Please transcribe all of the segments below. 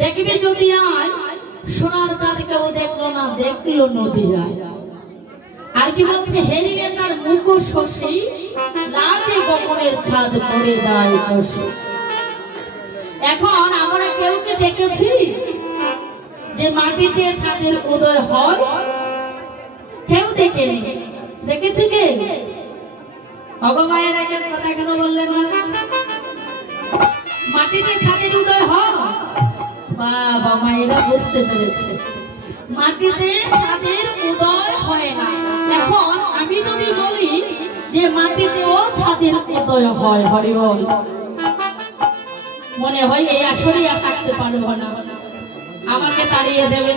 দেখবে যদি আয়, সোনার চাঁদ কেউ দেখল না, দেখল নদিয়ায় আর কি বলছে হেরিলে তার মুখ শশী, লাজে গোপনের ছাদ পড়ে যায় কষে এখন আমরা কেউ দেখেছি যে মাটিতে ছাদের উদয় হয়। কেউ দেখেনি। দেখেছি কে? ভগবানের আগের কথা কেন বললেন না? মাটিতে ছাদের উদয় হয় বাবা মায়েরা বুঝতে পেরেছে। মাটিতে ছাদের উদয় হয় না। এখন আমি যদি বলি যে মাটিতেও ছাদের উদয় হয়, হরি বল। মনে হয় এই আসলে আর থাকতে পারব না। আমাকে তাড়িয়ে দেবে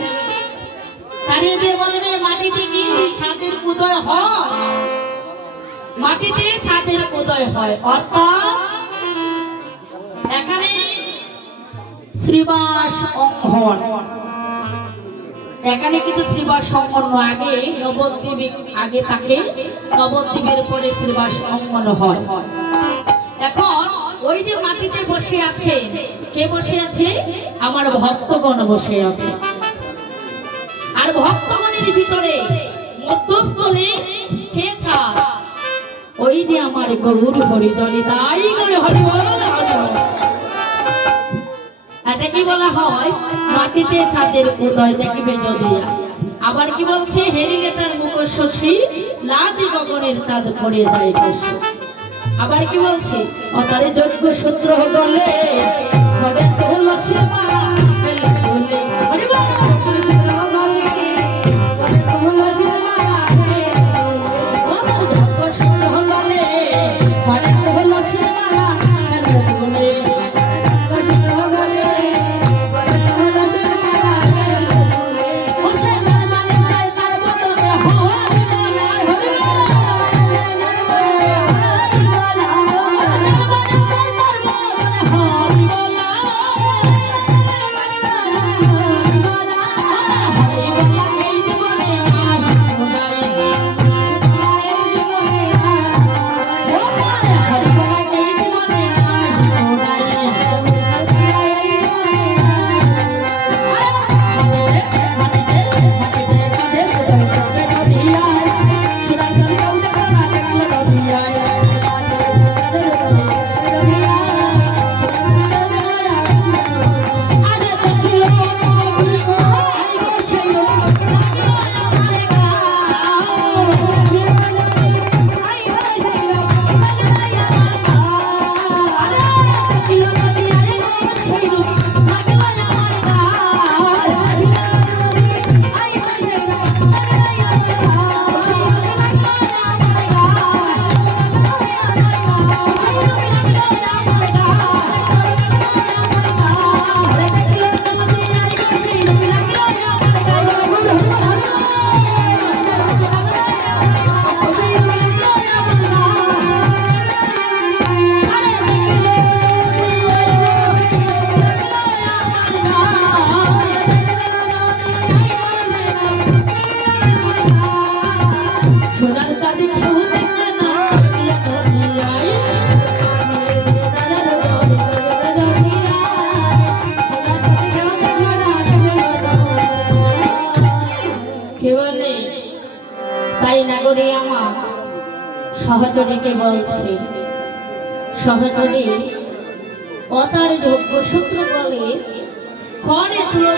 তাড়িয়ে দিয়ে বলবে, মাটিতে কি ছাদের উদয় হয়? মাটিতে ছাদের উদয় হয়, অর্থাৎ শ্রীবাস অঙ্গন এখানে কিন্তু শ্রীবাস সম্পন্ন আগে, নবদ্বীপ আগে তাকে, নবদ্বীপের পরে শ্রীবাস অঙ্গন হয়। এখন ওই যে মাটিতে বসে আছে, কে বসে আছে? আমার ভক্তগণ বসে আছে। আর ভক্তগণের ভিতরে কে ওই যে আমার গরুর হরিজনি তাই করে হরি হরি। এটা কি বলা হয়? মাটিতে চাঁদের উদয় দেখবে যদি আবার কি বলছে? হেরিলে তার মুখ শশী লাদি গগনের চাঁদ পড়ে যায় কষে আবার কি বলছে? অতারে যজ্ঞ সূত্র গলে ঘরে তুলে তাই নাগরী আমার সহচরীকে বলছে সহচরী অতার যোগ্য সূত্র বলে ঘরে তুলো